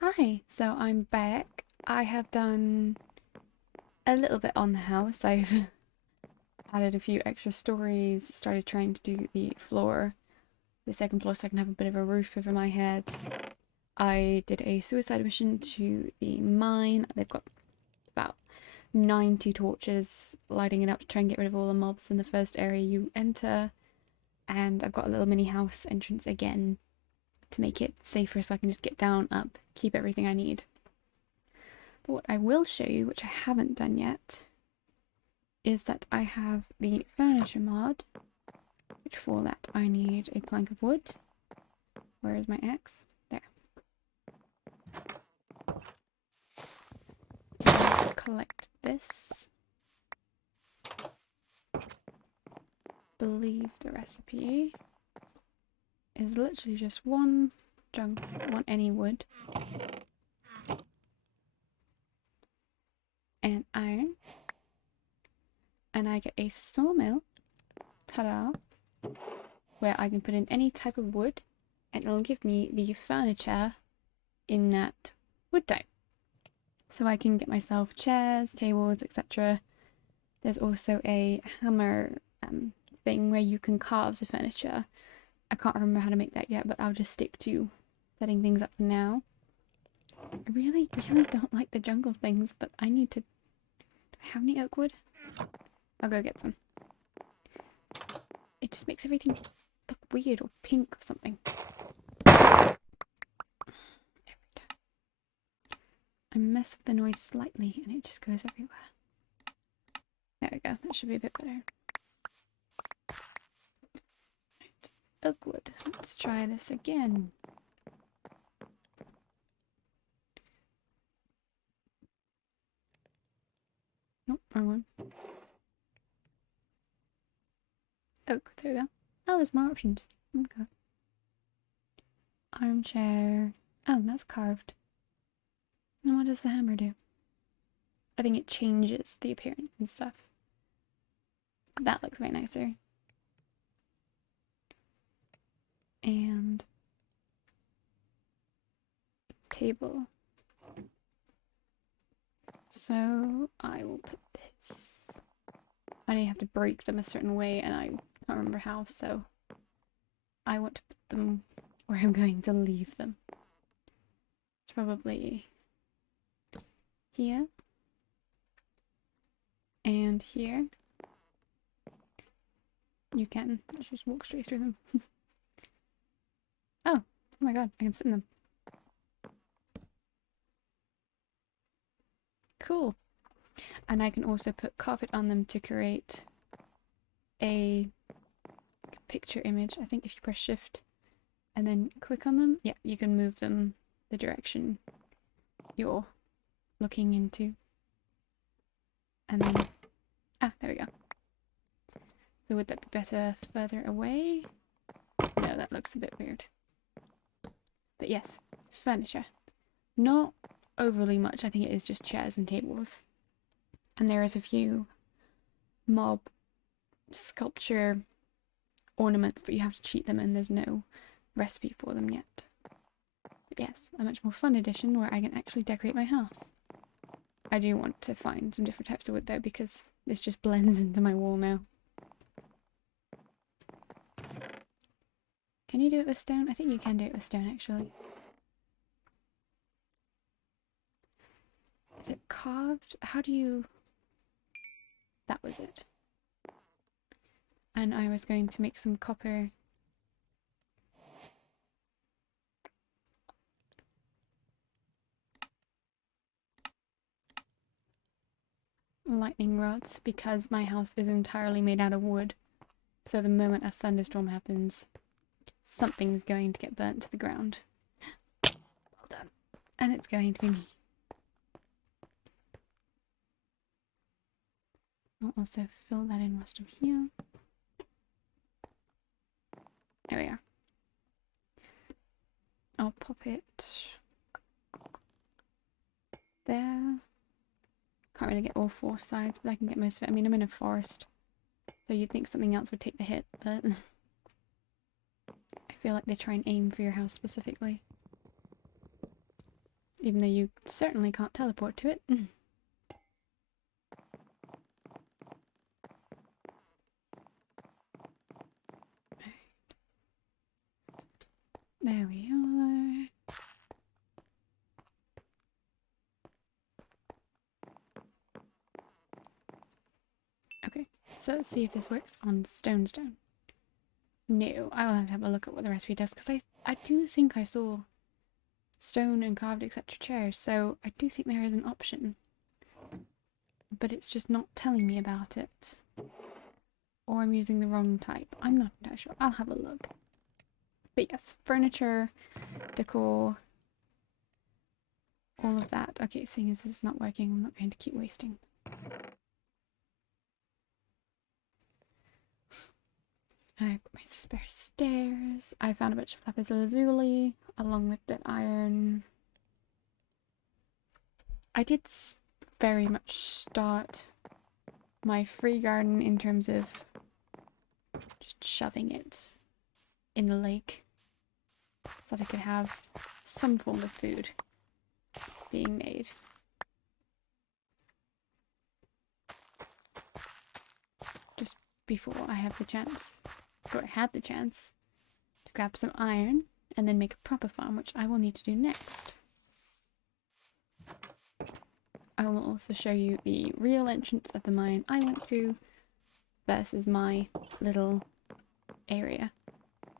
Hi, so I'm back. I have done a little bit on the house. I've added a few extra stories, started trying to do the floor, the second floor, so I can have a bit of a roof over my head. I did a suicide mission to the mine. They've got about 90 torches lighting it up to try and get rid of all the mobs in the first area you enter. And I've got a little mini house entrance again to make it safer so I can just get down, up, keep everything I need. But what I will show you, which I haven't done yet, is that I have the furniture mod, which for that I need a plank of wood. Where is my axe? There. Collect this. Believe the recipe is literally just one any wood and iron, and I get a sawmill, ta-da, where I can put in any type of wood and it'll give me the furniture in that wood type. So I can get myself chairs, tables, etc. There's also a hammer thing where you can carve the furniture. I can't remember how to make that yet, but I'll just stick to setting things up for now. I really don't like the jungle things, but I need to... Do I have any oak wood? I'll go get some. It just makes everything look weird or pink or something. I mess with the noise slightly and it just goes everywhere. There we go, that should be a bit better. Right. Oak wood. Let's try this again. Nope, wrong one. Oak, there we go. Oh, there's more options. Okay. Armchair. Oh, that's carved. And what does the hammer do? I think it changes the appearance and stuff. That looks way nicer. And table. So I will put this. I know you have to break them a certain way and I can't remember how, so I want to put them where I'm going to leave them. It's probably here and here. You can just walk straight through them. Oh my god, I can sit in them. Cool. And I can also put carpet on them to create a picture image. I think if you press shift and then click on them, yeah, you can move them the direction you're looking into. And then, there we go. So would that be better further away? No, that looks a bit weird. But yes, furniture. Not overly much, I think it is just chairs and tables. And there is a few mob sculpture ornaments, but you have to cheat them and there's no recipe for them yet. But yes, a much more fun edition where I can actually decorate my house. I do want to find some different types of wood though, because this just blends into my wall now. Can you do it with stone? I think you can do it with stone actually. Is it carved? How do you... That was it. And I was going to make some copper lightning rods because my house is entirely made out of wood. So the moment a thunderstorm happens, something's going to get burnt to the ground. Well done. And it's going to be me. I'll also fill that in whilst I'm here. There we are. I'll pop it there. Can't really get all four sides, but I can get most of it. I mean, I'm in a forest, so you'd think something else would take the hit, but I feel like they try and aim for your house specifically. even though you certainly can't teleport to it. There we are. Okay, so let's see if this works on stone. No, I will have to have a look at what the recipe does, because I do think I saw stone and carved etc. chairs, so I do think there is an option. But it's just not telling me about it. Or I'm using the wrong type. I'm not entirely sure. I'll have a look. But yes, furniture, decor, all of that. Okay, seeing as this is not working, I'm not going to keep wasting. I've got my spare stairs. I found a bunch of lapis lazuli along with the iron. I did very much start my free garden in terms of just shoving it in the lake so that I could have some form of food being made. Just before I have the chance, before I had the chance to grab some iron and then make a proper farm, which I will need to do next. I will also show you the real entrance of the mine I went through versus my little area.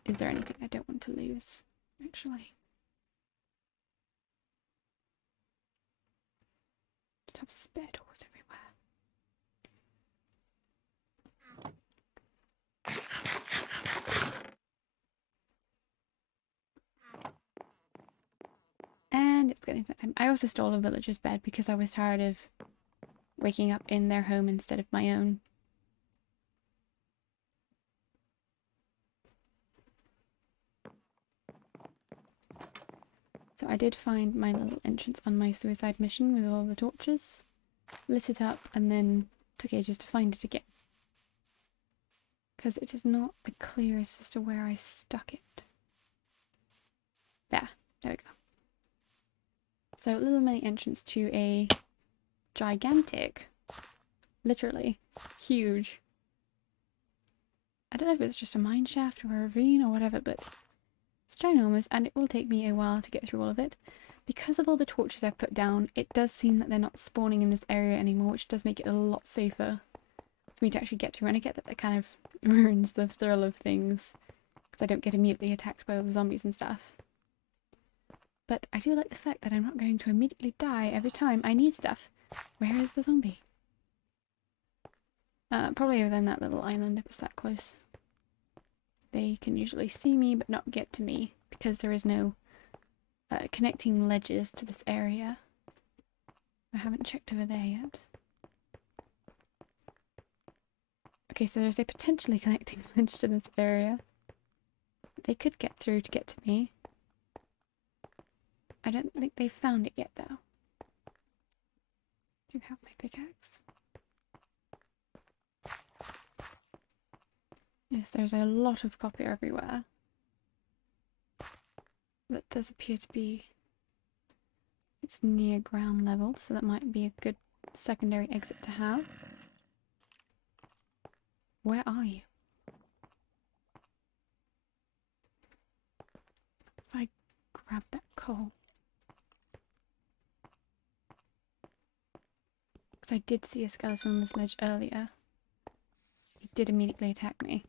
Is there anything I don't want to lose, actually? Just have spare doors everywhere. And it's getting that time. I also stole a villager's bed because I was tired of waking up in their home instead of my own. So I did find my little entrance on my suicide mission with all the torches, lit it up, and then took ages to find it again. Because it is not the clearest as to where I stuck it. There we go. So little mini entrance to a gigantic, literally huge, I don't know if it's just a mine shaft or a ravine or whatever, but it's ginormous and it will take me a while to get through all of it. Because of all the torches I've put down, it does seem that they're not spawning in this area anymore, which does make it a lot safer for me to actually get through. And I get that that kind of ruins the thrill of things, because I don't get immediately attacked by all the zombies and stuff. But I do like the fact that I'm not going to immediately die every time I need stuff. Where is the zombie? Probably within that little island if it's that close. They can usually see me but not get to me because there is no connecting ledges to this area. I haven't checked over there yet. Okay, so there's a potentially connecting ledge to this area. They could get through to get to me. I don't think they've found it yet though. Do you have my pickaxe? Yes, there's a lot of copper everywhere. That does appear to be... It's near ground level, so that might be a good secondary exit to have. Where are you? If I grab that coal. Because I did see a skeleton on this ledge earlier. He did immediately attack me.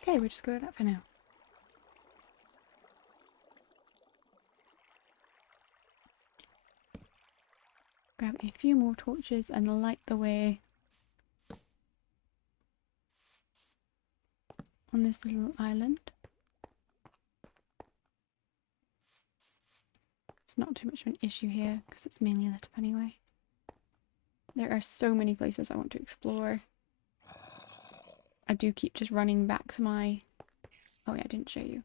Okay, we'll just go with that for now. Grab a few more torches and light the way on this little island. It's not too much of an issue here because it's mainly lit up anyway. There are so many places I want to explore. I do keep just running back to my... Oh yeah, I didn't show you.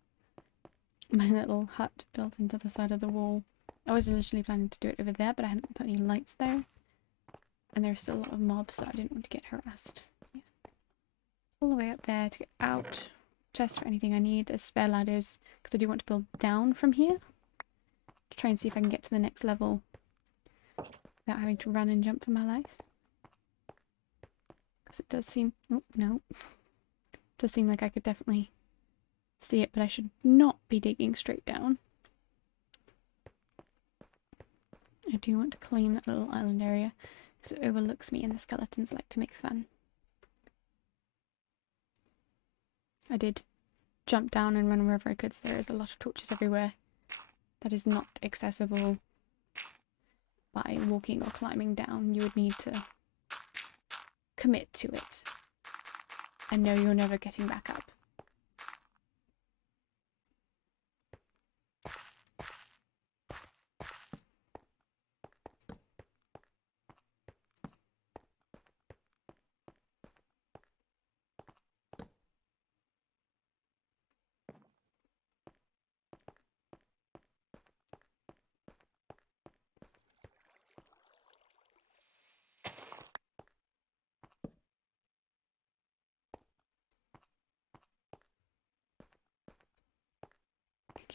My little hut built into the side of the wall. I was initially planning to do it over there, but I hadn't put any lights there. And there's still a lot of mobs, so I didn't want to get harassed. Yeah. All the way up there to get out. Chest for anything I need. There's spare ladders, because I do want to build down from here. To try and see if I can get to the next level without having to run and jump for my life. Because it does seem... Oh, no. It does seem like I could definitely see it, but I should not be digging straight down. I do want to claim that little island area because it overlooks me and the skeletons like to make fun. I did jump down and run wherever I could, so there is a lot of torches everywhere. That is not accessible by walking or climbing down. You would need to commit to it and know you're never getting back up.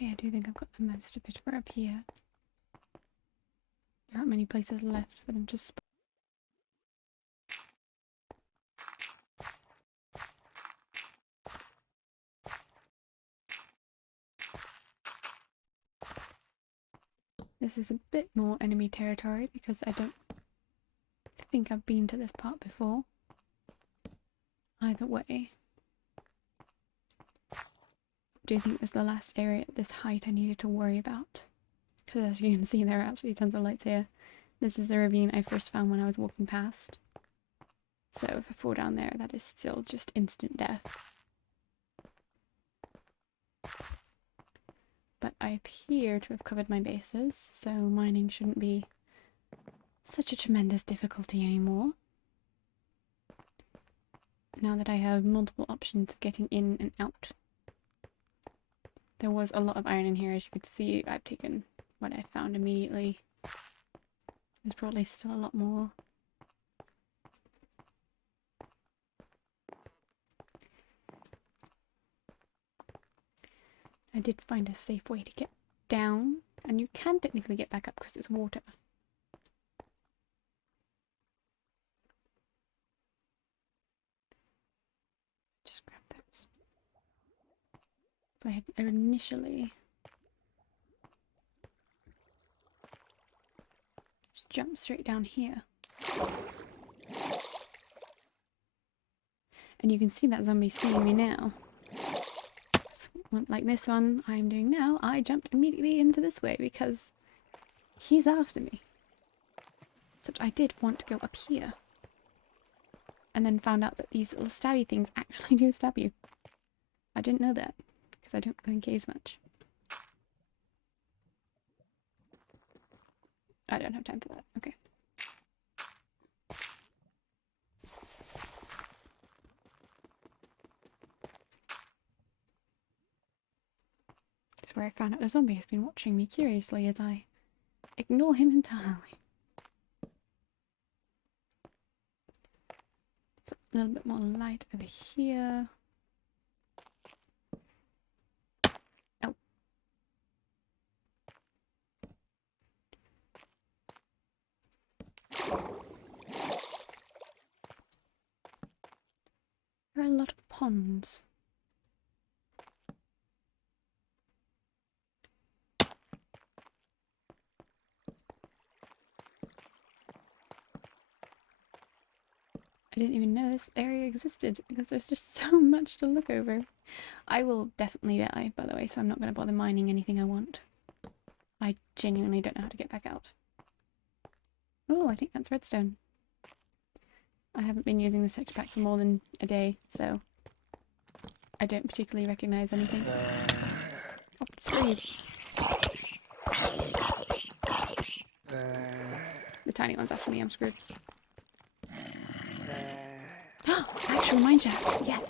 Okay, I do think I've got the most of it for up here. There aren't many places left for them to spawn. This is a bit more enemy territory because I don't think I've been to this part before. Either way. I do think it was the last area at this height I needed to worry about. Because as you can see, there are absolutely tons of lights here. This is the ravine I first found when I was walking past. So if I fall down there, that is still just instant death. But I appear to have covered my bases, so mining shouldn't be such a tremendous difficulty anymore. Now that I have multiple options getting in and out. There was a lot of iron in here, as you could see. I've taken what I found immediately. There's probably still a lot more. I did find a safe way to get down, and you can technically get back up because it's water. Just grab those. So I had initially just jumped straight down here. And you can see that zombie seeing me now. Like this one I'm doing now, I jumped immediately into this way because he's after me. Except I did want to go up here. And then found out that these little stabby things actually do stab you. I didn't know that because I don't go in caves much. I don't have time for that. Okay. This is where I found out the zombie has been watching me curiously as I ignore him entirely. So a little bit more light over here. Oh. There are a lot of ponds. I didn't even know this area existed because there's just so much to look over. I will definitely die, by the way, so I'm not going to bother mining anything I want. I genuinely don't know how to get back out. Oh, I think that's redstone. I haven't been using this texture pack for more than a day, so I don't particularly recognise anything. Oh, screw you. The tiny one's after me, I'm screwed. Actual mineshaft. Yeah.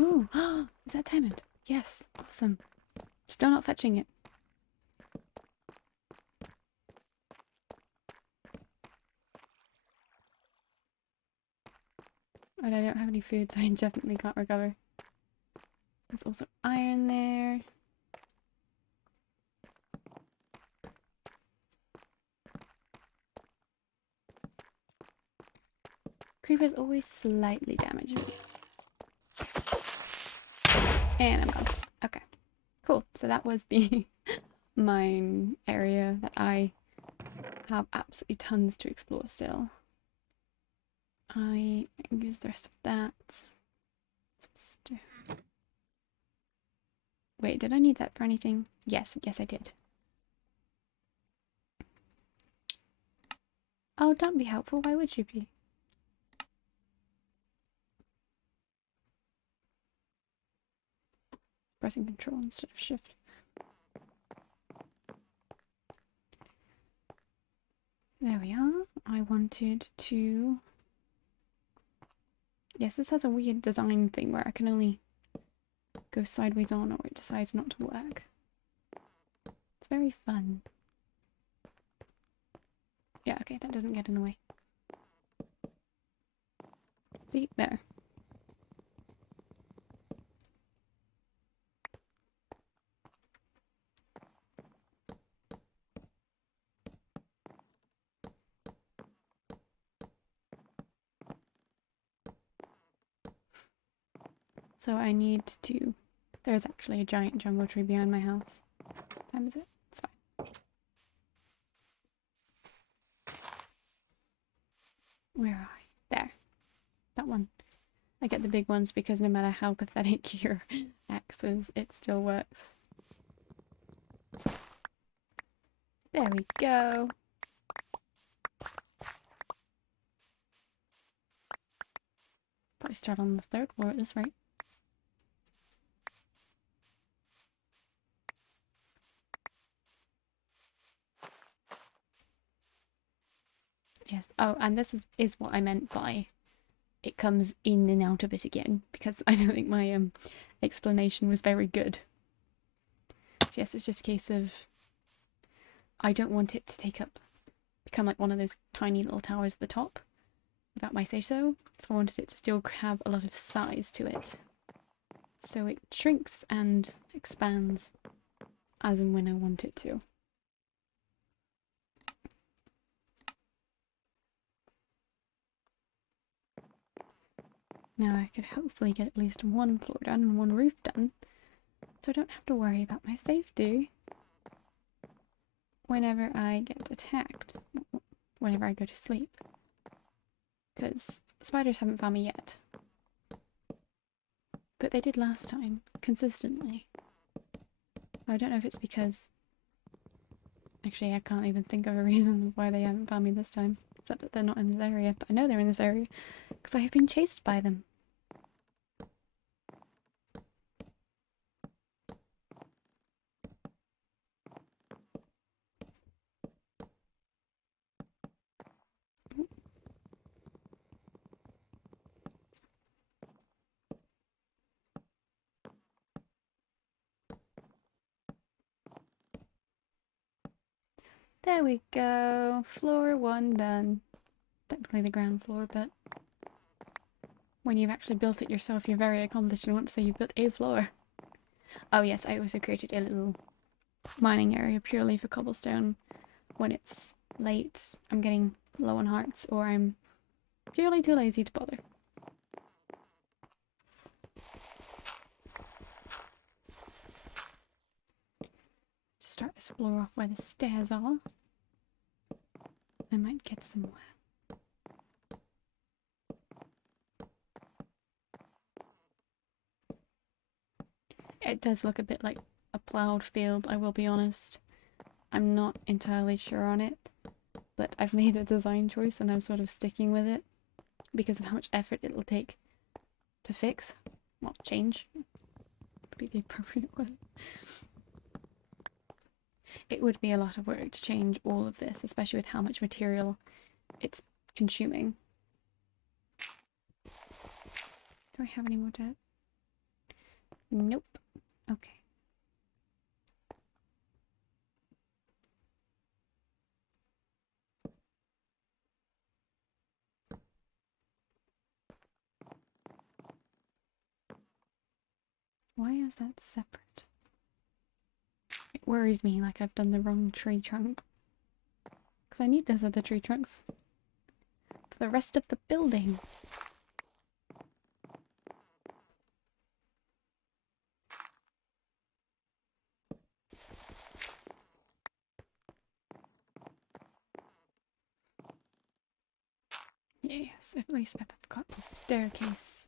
Ooh. Is that diamond? Yes. Awesome. Still not fetching it. But I don't have any food, so I definitely can't recover. There's also iron there. Creepers always slightly damage me. And I'm gone. Okay. Cool. So that was the mine area that I have absolutely tons to explore still. I use the rest of that. Some stuff. Wait, did I need that for anything? Yes, I did. Oh, don't be helpful. Why would you be? Pressing control instead of shift. There we are. I wanted to... Yes, this has a weird design thing where I can only go sideways on or it decides not to work. It's very fun. Yeah, okay, that doesn't get in the way. See, there. So I need to... There's actually a giant jungle tree behind my house. What time is it? It's fine. Where are I? There. That one. I get the big ones because no matter how pathetic your axe is, it still works. There we go. Probably start on the third floor at this rate. Yes. Oh, and this is what I meant by it comes in and out of it again, because I don't think my explanation was very good. Yes, it's just a case of I don't want it to become like one of those tiny little towers at the top without my say so. So I wanted it to still have a lot of size to it. So it shrinks and expands as and when I want it to. Now I could hopefully get at least one floor done and one roof done, so I don't have to worry about my safety whenever I get attacked, whenever I go to sleep. Because spiders haven't found me yet. But they did last time, consistently. I don't know if it's because... Actually, I can't even think of a reason why they haven't found me this time. Except that they're not in this area, but I know they're in this area because I have been chased by them. There we go. Floor 1 done. Technically the ground floor, but when you've actually built it yourself, you're very accomplished and want to say you've built a floor. Oh yes, I also created a little mining area purely for cobblestone. When it's late, I'm getting low on hearts, or I'm purely too lazy to bother. Start this floor off where the stairs are. I might get some It does look a bit like a ploughed field, I will be honest. I'm not entirely sure on it, but I've made a design choice and I'm sort of sticking with it because of how much effort it'll take to fix. Well, change would be the appropriate word. It would be a lot of work to change all of this, especially with how much material it's consuming. Do I have any more dirt? Nope. Okay. Why is that separate? It worries me like I've done the wrong tree trunk. Because I need those other tree trunks for the rest of the building. Yes, at least I've got the staircase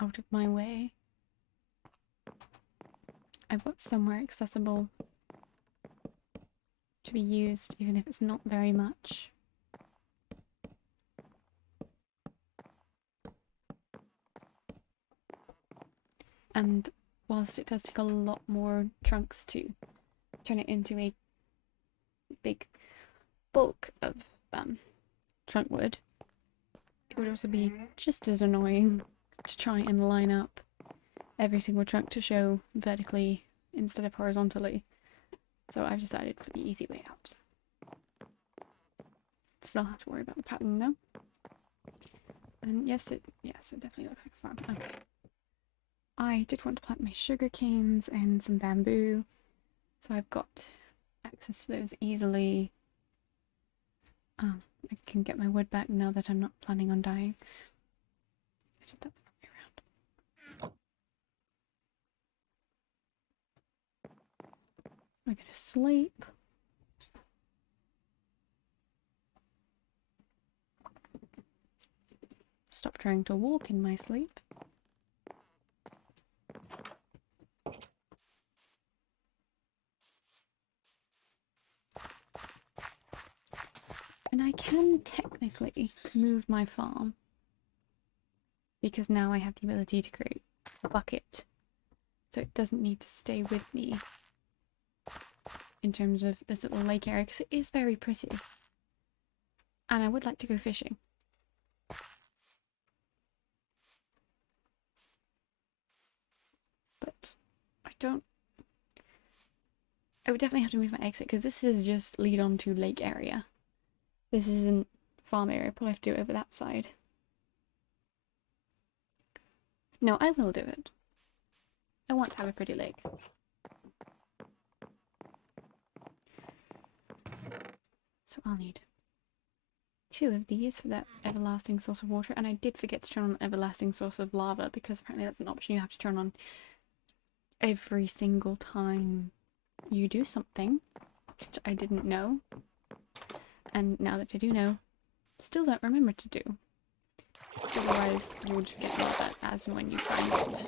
out of my way. I've got somewhere accessible to be used, even if it's not very much. And whilst it does take a lot more trunks to turn it into a big bulk of trunk wood, it would also be just as annoying to try and line up every single trunk to show vertically instead of horizontally. So I've decided for the easy way out. Still have to worry about the pattern though. And yes, it definitely looks like a farm. Okay. I did want to plant my sugar canes and some bamboo, so I've got access to those easily. I can get my wood back now that I'm not planning on dying. I did that the wrong way around. I'm gonna sleep. Stop trying to walk in my sleep. And I can technically move my farm because now I have the ability to create a bucket, so it doesn't need to stay with me in terms of this little lake area, because it is very pretty and I would like to go fishing. But I would definitely have to move my exit because this is just lead on to lake area. This isn't farm area. Probably have to do it over that side. No, I will do it. I want to have a pretty lake. So I'll need 2 of these for that everlasting source of water. And I did forget to turn on everlasting source of lava because apparently that's an option you have to turn on every single time you do something, which I didn't know. And now that I do know, still don't remember to do. Otherwise, you'll just get lava as and when you find it.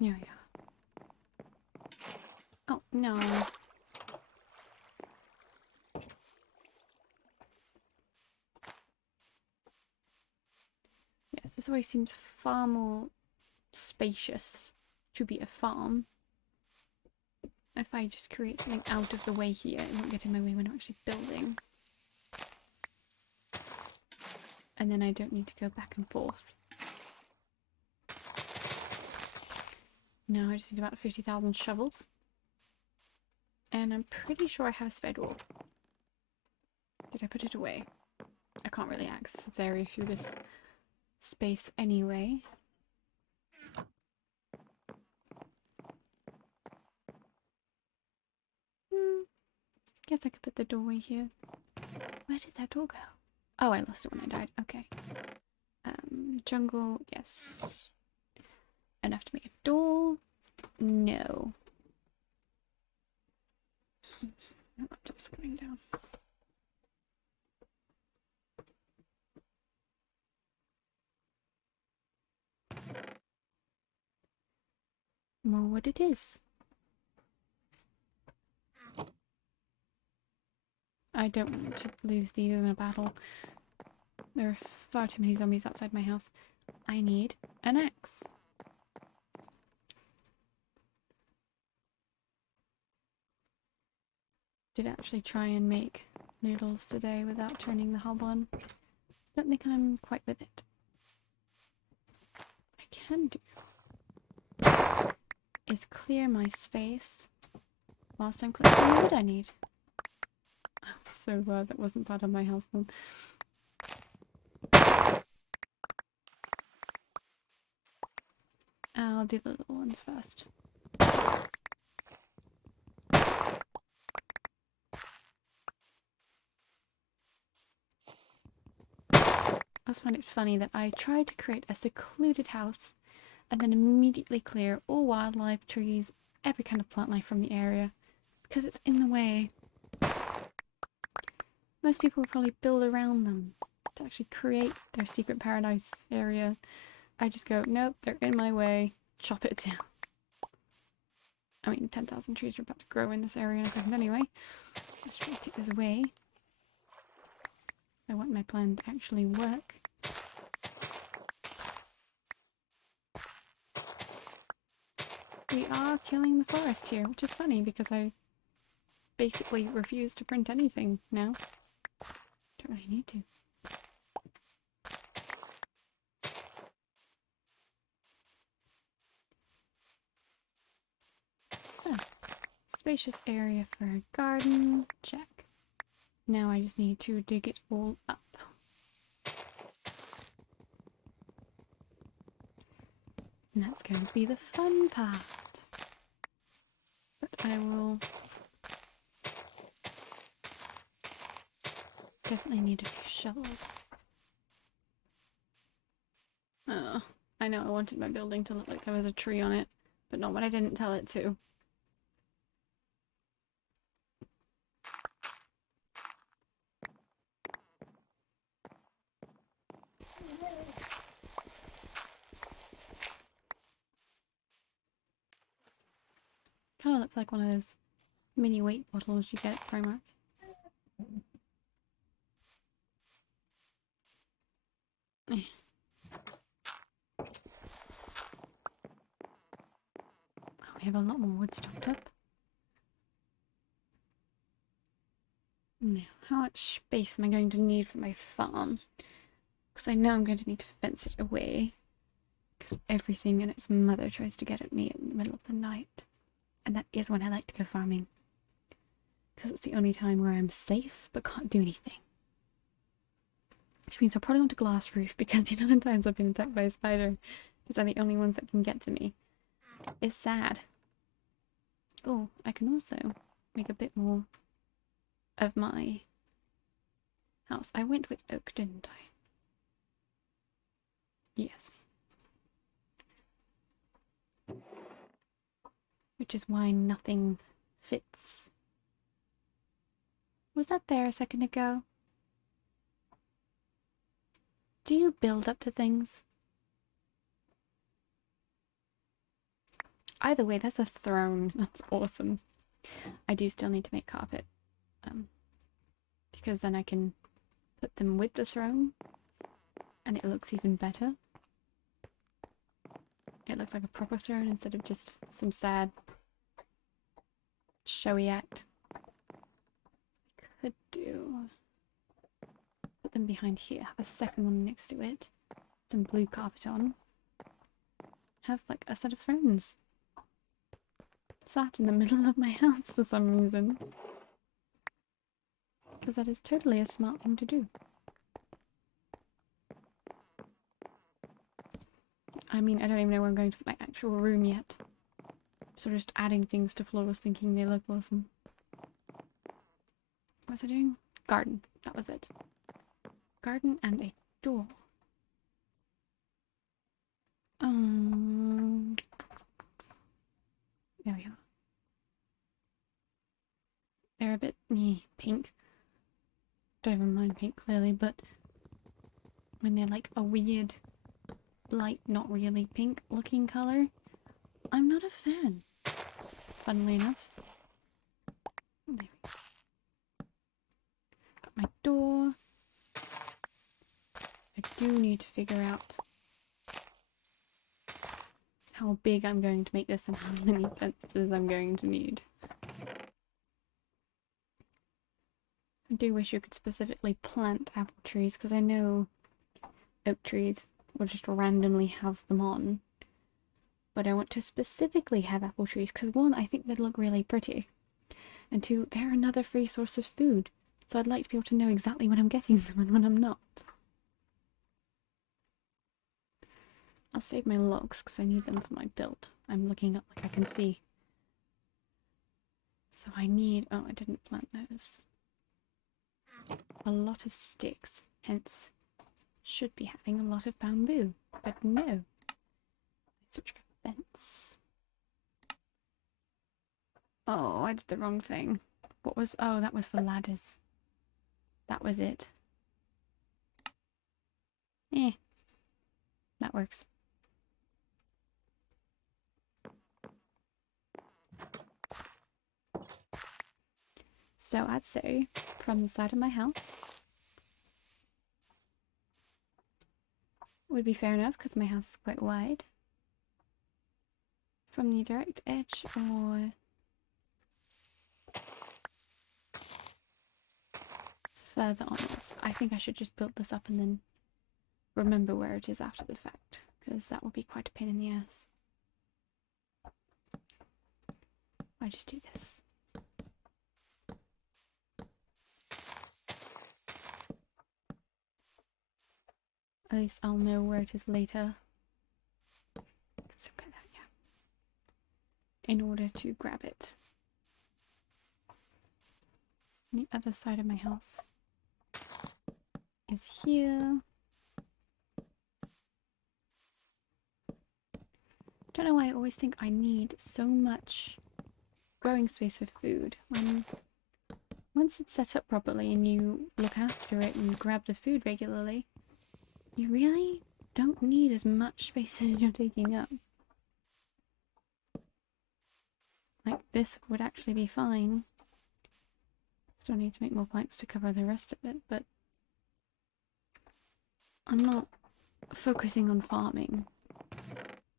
There we are. Oh, no. Yes, this way seems far more spacious to be a farm. If I just create something out of the way here, it won't get in my way when I'm actually building. And then I don't need to go back and forth. No, I just need about 50,000 shovels. And I'm pretty sure I have a spare door. Did I put it away? I can't really access this area through this space anyway. Guess I could put the doorway here. Where did that door go? Oh, I lost it when I died. Okay. Jungle, yes. Enough to make a door? No. My laptop's going down. More what it is. I don't want to lose these in a battle. There are far too many zombies outside my house. I need an axe. Did actually try and make noodles today without turning the hob on. Don't think I'm quite with it. What I can do is clear my space whilst I'm collecting the wood I need. I'm so glad that wasn't part of my house then. I'll do the little ones first. I just find it funny that I tried to create a secluded house and then immediately clear all wildlife, trees, every kind of plant life from the area because it's in the way. Most people would probably build around them to actually create their secret paradise area. I just go, nope, they're in my way, chop it down. I mean, 10,000 trees are about to grow in this area in a second anyway. I should take this away. I want my plan to actually work. We are killing the forest here, which is funny because I basically refuse to print anything now. Don't really need to. So, spacious area for a garden, check. Now I just need to dig it all up. And that's going to be the fun part. But I will definitely need a few shovels. Oh, I know I wanted my building to look like there was a tree on it, but not when I didn't tell it to. Kind of looks like one of those mini weight bottles you get at Primark. Oh, we have a lot more wood stocked up. Now, how much space am I going to need for my farm? Because I know I'm going to need to fence it away. Because everything and its mother tries to get at me in the middle of the night. And that is when I like to go farming. Because it's the only time where I'm safe but can't do anything. Which means I'll probably want a glass roof because the amount of times I've been attacked by a spider, because they're the only ones that can get to me, is sad. Oh, I can also make a bit more of my house. I went with oak, didn't I? Yes. Which is why nothing fits. Was that there a second ago? Do you build up to things? Either way, that's a throne. That's awesome. I do still need to make carpet. Because then I can put them with the throne and it looks even better. It looks like a proper throne instead of just some sad showy act. Could do... put them behind here. Have a second one next to it. Some blue carpet on. Have like a set of thrones. Sat in the middle of my house for some reason. Because that is totally a smart thing to do. I mean, I don't even know where I'm going to put my actual room yet. So just adding things to floors thinking they look awesome. What was I doing? Garden. That was it. Garden and a door. There we are. They're a bit pink. Don't even mind pink clearly, but when they're like a weird, light, not really pink looking colour, I'm not a fan. Funnily enough. There we go. do need to figure out how big I'm going to make this and how many fences I'm going to need. I do wish you could specifically plant apple trees, because I know oak trees will just randomly have them on. But I want to specifically have apple trees, because one, I think they'd look really pretty. And two, they're another free source of food. So I'd like to be able to know exactly when I'm getting them and when I'm not. I'll save my logs because I need them for my build. I'm looking up like I can see. So I need... oh, I didn't plant those. A lot of sticks. Hence, should be having a lot of bamboo. But no. Search for fence. Oh, I did the wrong thing. What was... oh, that was for ladders. That was it. That works. So I'd say from the side of my house would be fair enough because my house is quite wide. From the direct edge or further onwards. I think I should just build this up and then remember where it is after the fact, because that would be quite a pain in the ass. I just do this. At least I'll know where it is later. So get that, yeah. In order to grab it. The other side of my house is here. Don't know why I always think I need so much growing space for food when once it's set up properly and you look after it and you grab the food regularly, you really don't need as much space as you're taking up. Like this would actually be fine. Still need to make more planks to cover the rest of it, but I'm not focusing on farming,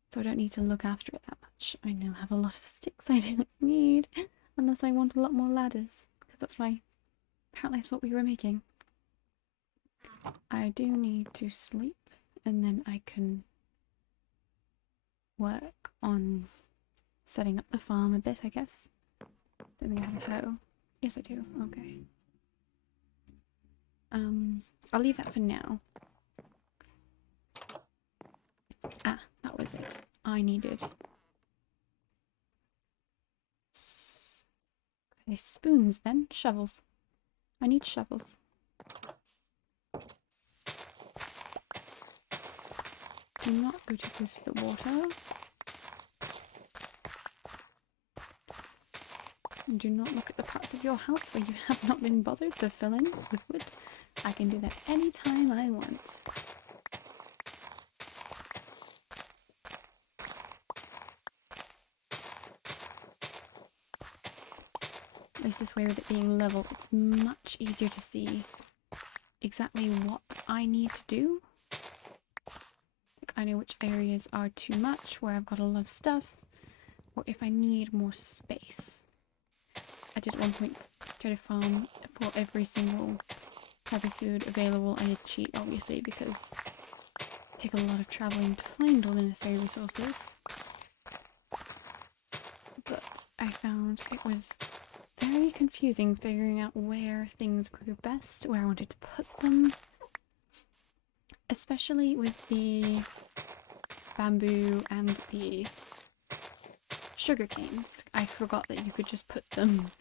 so I don't need to look after it that much. I now have a lot of sticks I don't need, unless I want a lot more ladders, because that's why apparently that's what we were making. I do need to sleep, and then I can work on setting up the farm a bit, I guess. Don't think I have a hoe. Yes, I do. Okay. I'll leave that for now. Ah, that was it. I needed spoons then. Shovels. I need shovels. Do not go too close to the water. And do not look at the parts of your house where you have not been bothered to fill in with wood. I can do that anytime I want. At least this way, with it being level, it's much easier to see exactly what I need to do. Like, I know which areas are too much, where I've got a lot of stuff, or if I need more space. I did at one point try to farm for every single type of food available. I did cheat, obviously, because it takes a lot of travelling to find all the necessary resources. But I found it was very confusing figuring out where things grew best, where I wanted to put them. Especially with the bamboo and the sugar canes. I forgot that you could just put them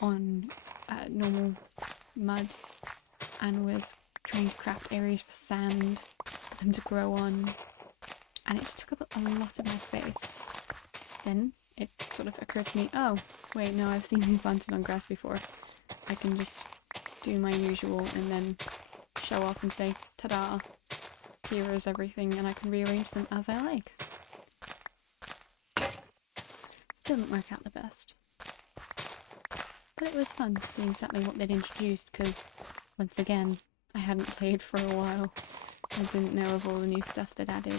on normal mud, and was trying to craft areas for sand for them to grow on, and it just took up a lot of my space. Then it sort of occurred to me, oh wait, no, I've seen these planted on grass before. I can just do my usual and then show off and say, ta-da, here is everything, and I can rearrange them as I like. Didn't work out the best. But it was fun to see exactly what they'd introduced, because, once again, I hadn't played for a while. I didn't know of all the new stuff that added. Do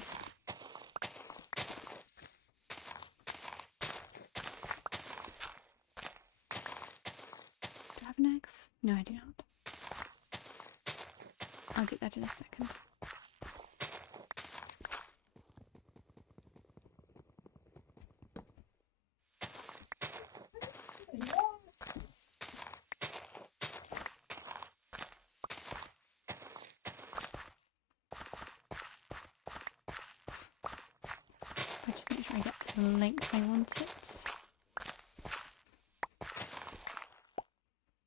I have an axe? No, I do not. I'll do that in a second. I just make sure I get to the length I want it.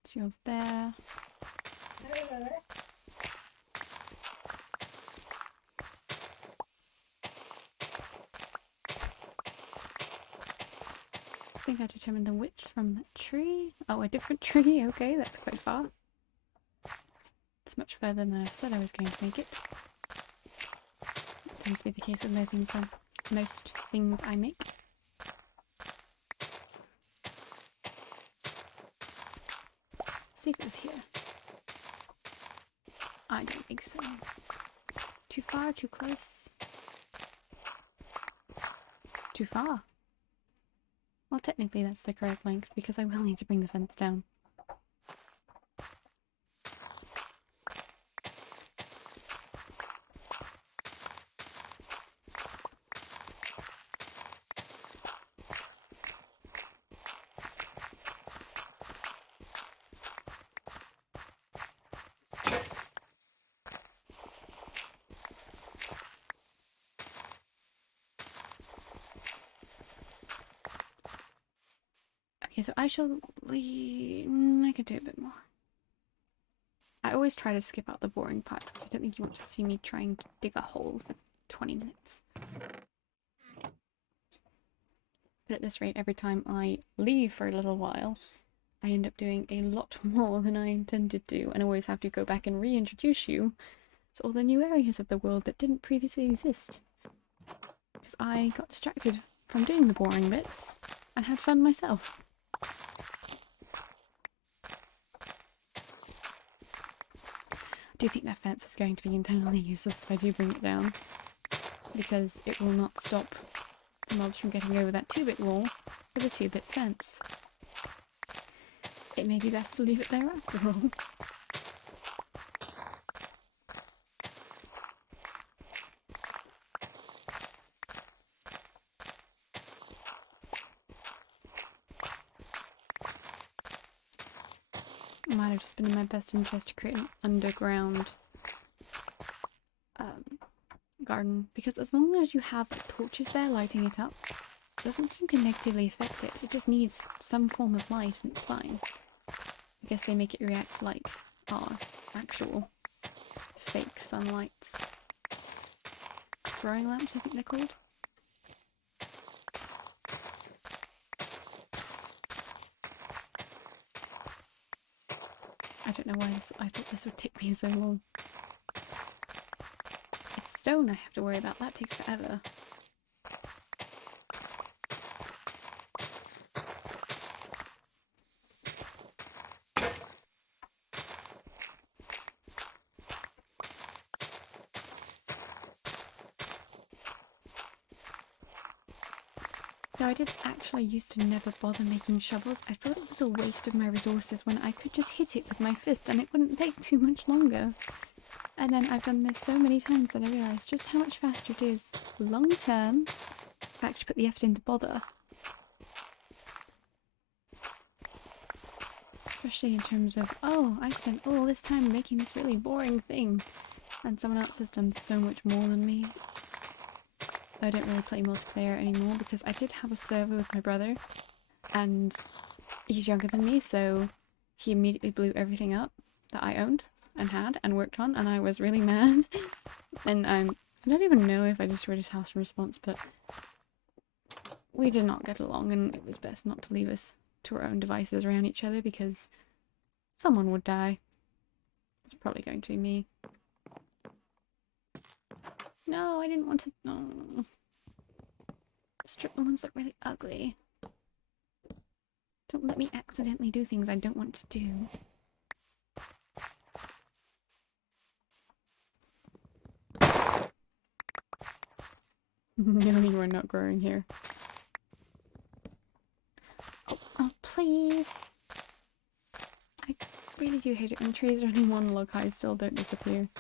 So you're there. I think I determined the width from that tree. Oh, a different tree. Okay, that's quite far. It's much further than I said I was going to make it. It tends to be the case with most things I make. See if it was here. I don't think so. Too far, too close. Too far. Well, technically that's the correct length because I will need to bring the fence down. Okay, so I shall leave... I could do a bit more. I always try to skip out the boring parts because I don't think you want to see me trying to dig a hole for 20 minutes. But at this rate, every time I leave for a little while, I end up doing a lot more than I intended to, and always have to go back and reintroduce you to all the new areas of the world that didn't previously exist. Because I got distracted from doing the boring bits and had fun myself. I do think that fence is going to be entirely useless if I do bring it down, because it will not stop the mobs from getting over that 2-bit wall with a 2-bit fence. It may be best to leave it there after all. It might have just been in my best interest to create an underground garden, because as long as you have torches there lighting it up, it doesn't seem to negatively affect it. It just needs some form of light and it's fine. I guess they make it react like our actual fake sunlights. Growing lamps, I think they're called. I don't know why I thought this would take me so long. It's stone I have to worry about. That takes forever. No, I did actually used to never bother making shovels. I thought it was a waste of my resources when I could just hit it with my fist and it wouldn't take too much longer. And then I've done this so many times that I realised just how much faster it is long term if I actually put the effort in to bother. Especially in terms of, oh, I spent all this time making this really boring thing and someone else has done so much more than me. I don't really play multiplayer anymore because I did have a server with my brother and he's younger than me, so he immediately blew everything up that I owned and had and worked on, and I was really mad. And I don't even know if I destroyed his house in response, but we did not get along and it was best not to leave us to our own devices around each other because someone would die. It's probably going to be me. No, I didn't want to... No. Strip the ones that look really ugly. Don't let me accidentally do things I don't want to do. No, you are not growing here. Oh, please. I really do hate it when trees are only one log high still don't disappear.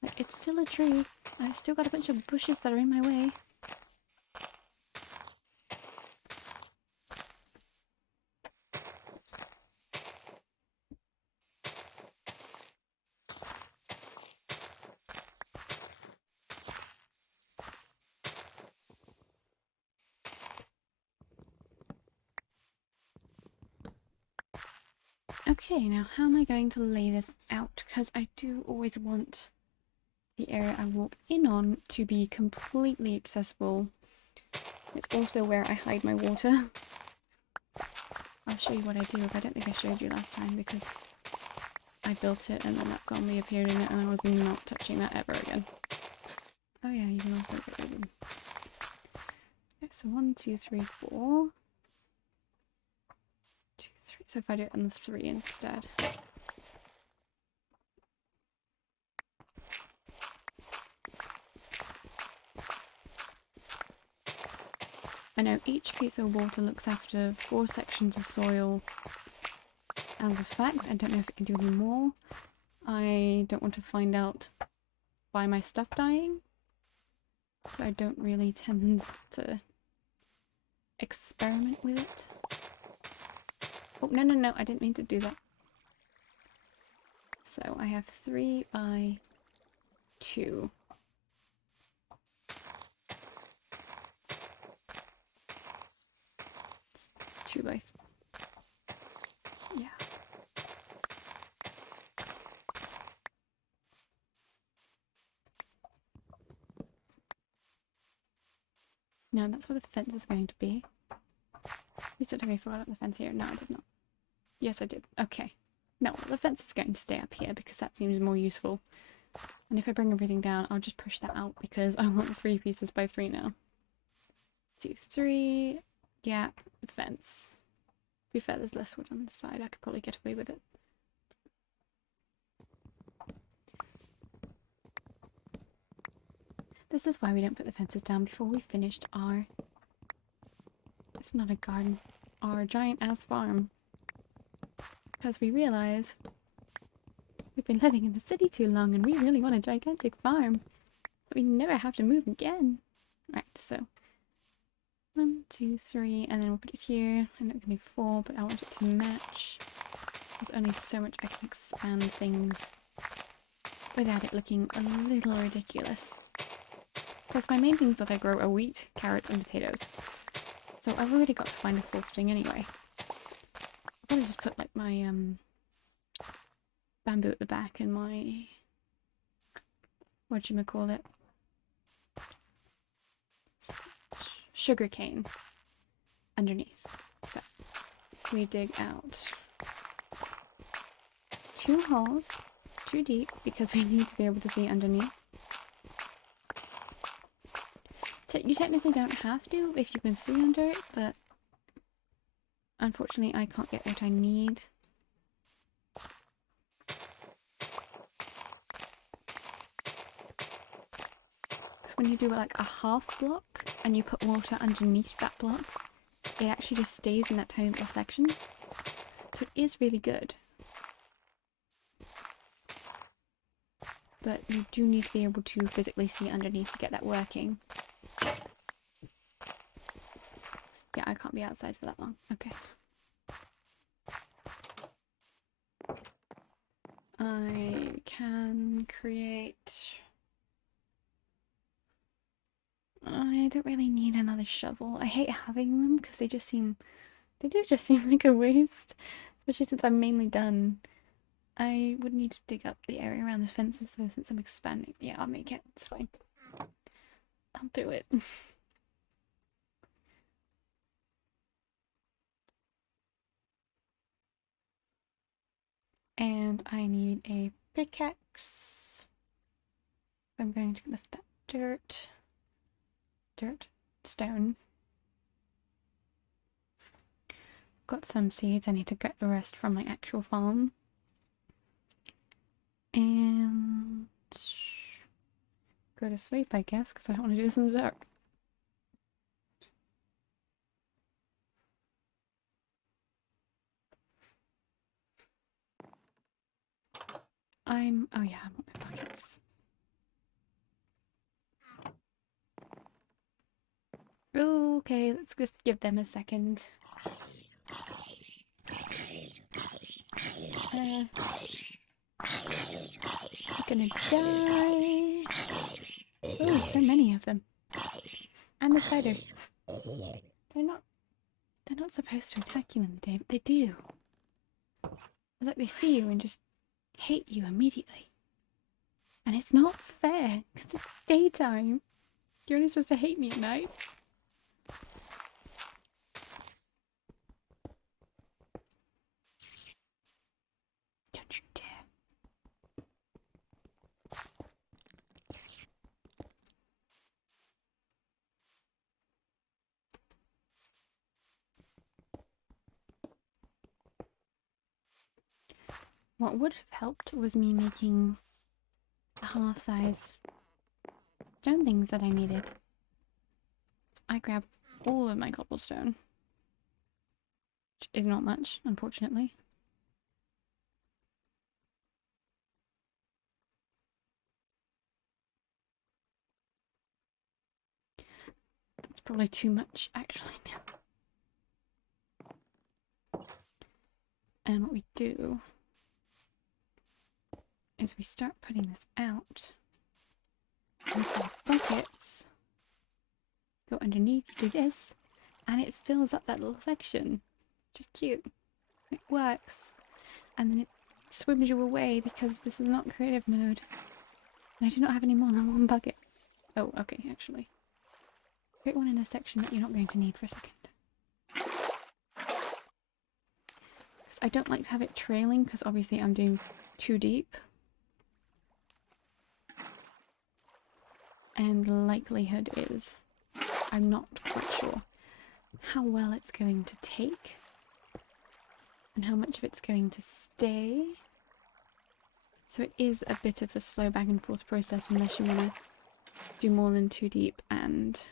Like, it's still a tree. I still got a bunch of bushes that are in my way. Okay, now how am I going to lay this out? Because I do always want the area I walk in on to be completely accessible. It's also where I hide my water. I'll show you what I do. I don't think I showed you last time because I built it and then that zombie appeared in it and I was not touching that ever again. Oh yeah, you can also get rid of them. Okay, so 1, 2, 3, 4. 2, 3. So if I do it on the 3 instead. I know each piece of water looks after 4 sections of soil as a fact. I don't know if it can do any more. I don't want to find out by my stuff dying. So I don't really tend to experiment with it. Oh, no, no, no, I didn't mean to do that. So I have 3 by 2. It's 2 by 3. Yeah. No, that's where the fence is going to be. Please don't tell me I forgot the fence here. No, I did not. Yes, I did. Okay. No, the fence is going to stay up here because that seems more useful. And if I bring everything down, I'll just push that out because I want 3 pieces by 3 now. 2, 3, gap, fence. To be fair, there's less wood on the side. I could probably get away with it. This is why we don't put the fences down before we finished our... It's not a garden. Our giant-ass farm. Because we realise we've been living in the city too long and we really want a gigantic farm. So we never have to move again. Right, so 1, 2, 3, and then we'll put it here. I know it can be 4, but I want it to match. There's only so much I can expand things without it looking a little ridiculous. Plus, my main things that I grow are wheat, carrots, and potatoes. So I've already got to find a 4th thing anyway. I'll probably just put like my bamboo at the back and my whatchamacallit, sugar cane underneath. So we dig out 2 holes, 2 deep, because we need to be able to see underneath. So you technically don't have to if you can see under it, but unfortunately I can't get what I need. When you do like a half block and you put water underneath that block, it actually just stays in that tiny little section. So it is really good. But you do need to be able to physically see underneath to get that working. Yeah, I can't be outside for that long. Okay. I can create... I don't really need another shovel. I hate having them because they do just seem like a waste. Especially since I'm mainly done. I would need to dig up the area around the fences though since I'm expanding. Yeah, I'll make it. It's fine. I'll do it. And I need a pickaxe. I'm going to lift that stone. Got some seeds. I need to get the rest from my actual farm. And go to sleep, I guess, because I don't want to do this in the dark. Oh yeah, I want my buckets. Okay, let's just give them a second. You're gonna die. Oh, so many of them. And the spider. They're not supposed to attack you in the day, but they do. It's like they see you and just hate you immediately. And it's not fair, because it's daytime. You're only supposed to hate me at night. Don't you dare. What would have helped was me making the half-size stone things that I needed. So I grabbed all of my cobblestone, which is not much, unfortunately. That's probably too much, actually. And what we do is we start putting this out. And the buckets go underneath, do this, and it fills up that little section. Which is cute. It works. And then it swims you away because this is not creative mode. And I do not have any more than one bucket. Oh, okay, actually. Create one in a section that you're not going to need for a second. Because I don't like to have it trailing because obviously I'm doing too deep. And the likelihood is I'm not quite sure how well it's going to take and how much of it's going to stay. So it is a bit of a slow back and forth process unless you want to do more than too deep and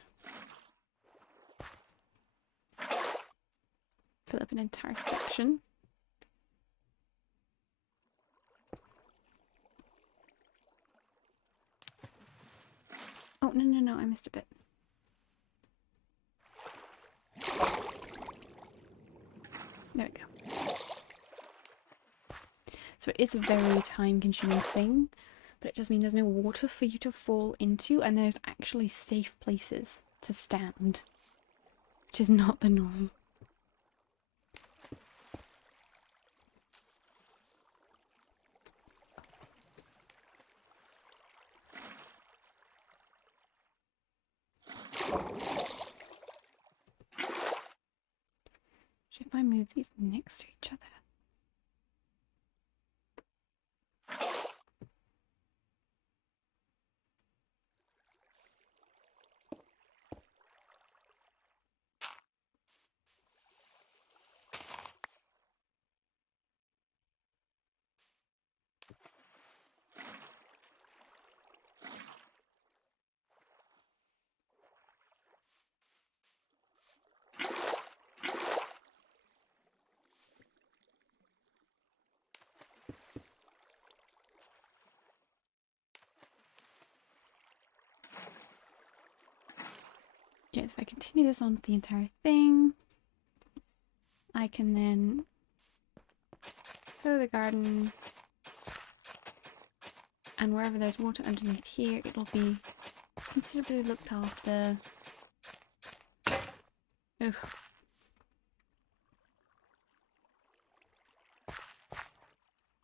fill up an entire section. Oh, no, I missed a bit. There we go. So it is a very time-consuming thing, but it just means there's no water for you to fall into, and there's actually safe places to stand, which is not the norm. If I move these next to each other. Yes, if I continue this on with the entire thing, I can then go to the garden, and wherever there's water underneath here, it'll be considerably looked after. Oof.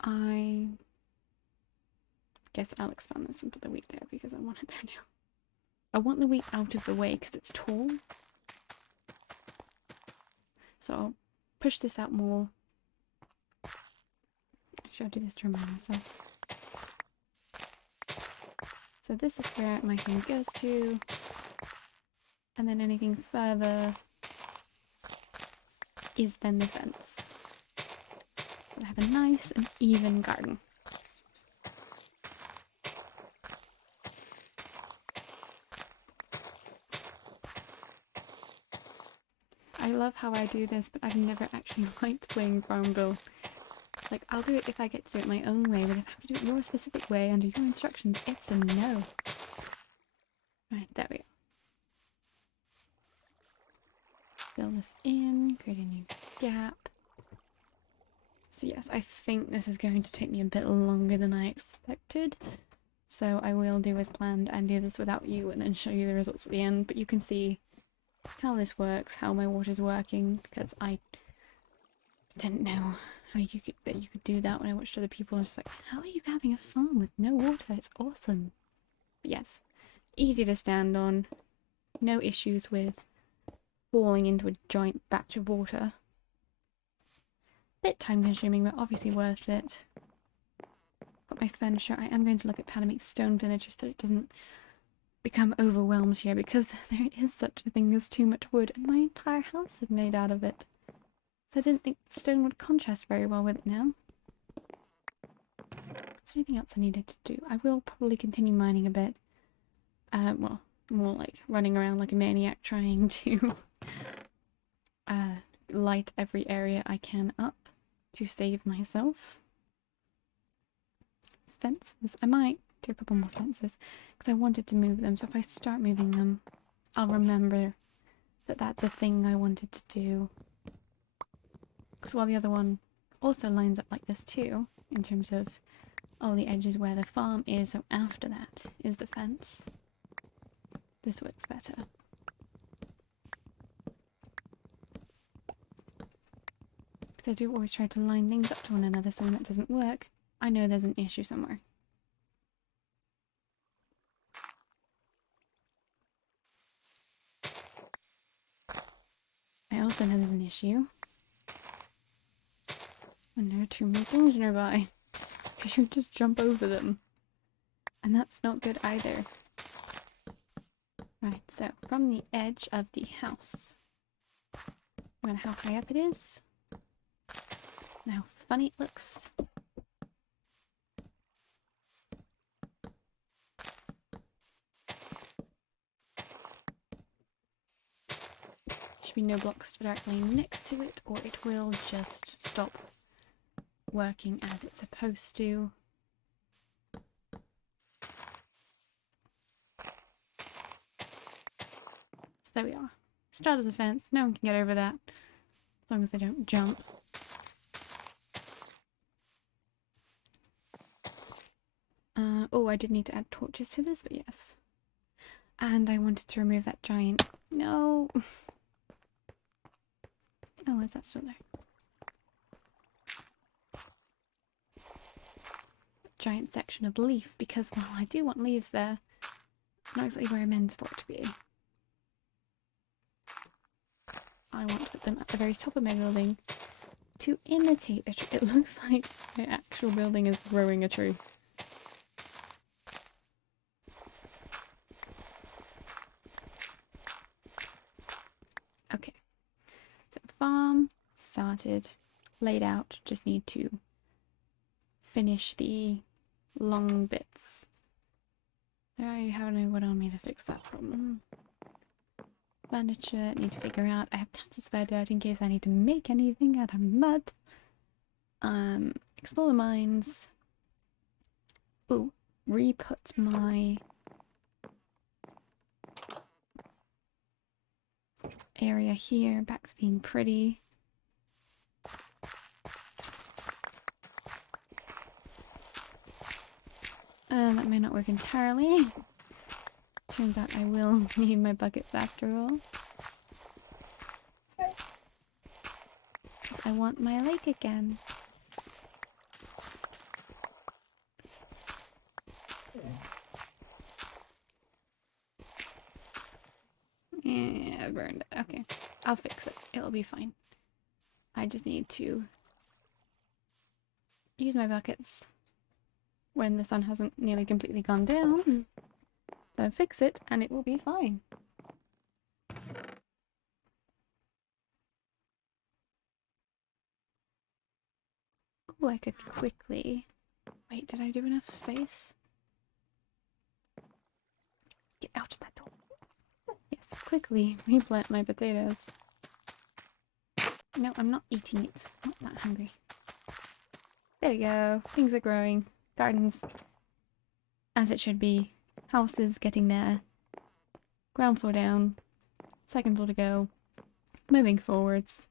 I guess I'll expand this and put the wheat there because I want it there now. I want the wheat out of the way because it's tall. So I'll push this out more. Actually, I'll do this to remind myself. So this is where my thing goes to. And then anything further is then the fence. So I have a nice and even garden. I love how I do this, but I've never actually liked playing Farmville Like, I'll do it if I get to do it my own way, but if I have to do it your specific way under your instructions, it's a no. Right, there we go. Fill this in, create a new gap. So yes, I think this is going to take me a bit longer than I expected. So I will do as planned and do this without you and then show you the results at the end. But you can see how this works, how my water's working, because I didn't know how you could do that when I watched other people. I was just like, how are you having a farm with no water? It's awesome. But yes, easy to stand on, no issues with falling into a giant batch of water. Bit time consuming, but obviously worth it. Got my furniture. I am going to look at how to make stone furniture so that it doesn't become overwhelmed here, because there is such a thing as too much wood, and my entire house is made out of it. So I didn't think stone would contrast very well with it now. Is there anything else I needed to do? I will probably continue mining a bit. Well, more like running around like a maniac trying to light every area I can up to save myself. Fences. I might do a couple more fences because I wanted to move them. So if I start moving them, I'll remember that that's a thing I wanted to do. Because while the other one also lines up like this too, in terms of all the edges where the farm is, so after that is the fence. This works better. Because I do always try to line things up to one another, so when that doesn't work, I know there's an issue somewhere. I also know there's an issue when there are too many things nearby, because you just jump over them, and that's not good either. Right, so from the edge of the house, no matter how high up it is, and how funny it looks. Should be no blocks directly next to it, or it will just stop working as it's supposed to. So there we are. Start of the fence. No one can get over that, as long as they don't jump. Oh, I did need to add torches to this, but yes. And I wanted to remove that giant... No! Oh, is that still there? Giant section of leaf, because, well, I do want leaves there. It's not exactly where I meant for it to be. I want to put them at the very top of my building to imitate a tree. It looks like my actual building is growing a tree. Okay. So farm started, laid out, just need to finish the long bits. I have no wood on me to fix that problem. Furniture, need to figure out. I have tons of spare dirt in case I need to make anything out of mud. Explore the mines. Ooh, re-put my area here back to being pretty. That may not work entirely. Turns out I will need my buckets after all. Because I want my lake again. Yeah, I burned it. Okay. I'll fix it. It'll be fine. I just need to use my buckets when the sun hasn't nearly completely gone down. Then fix it and it will be fine. Oh, I could quickly... Wait, did I do enough space? Get out of that door. Yes, quickly replant my potatoes. No, I'm not eating it. I'm not that hungry. There we go. Things are growing. Gardens as it should be. Houses getting there. Ground floor down. Second floor to go. Moving forwards.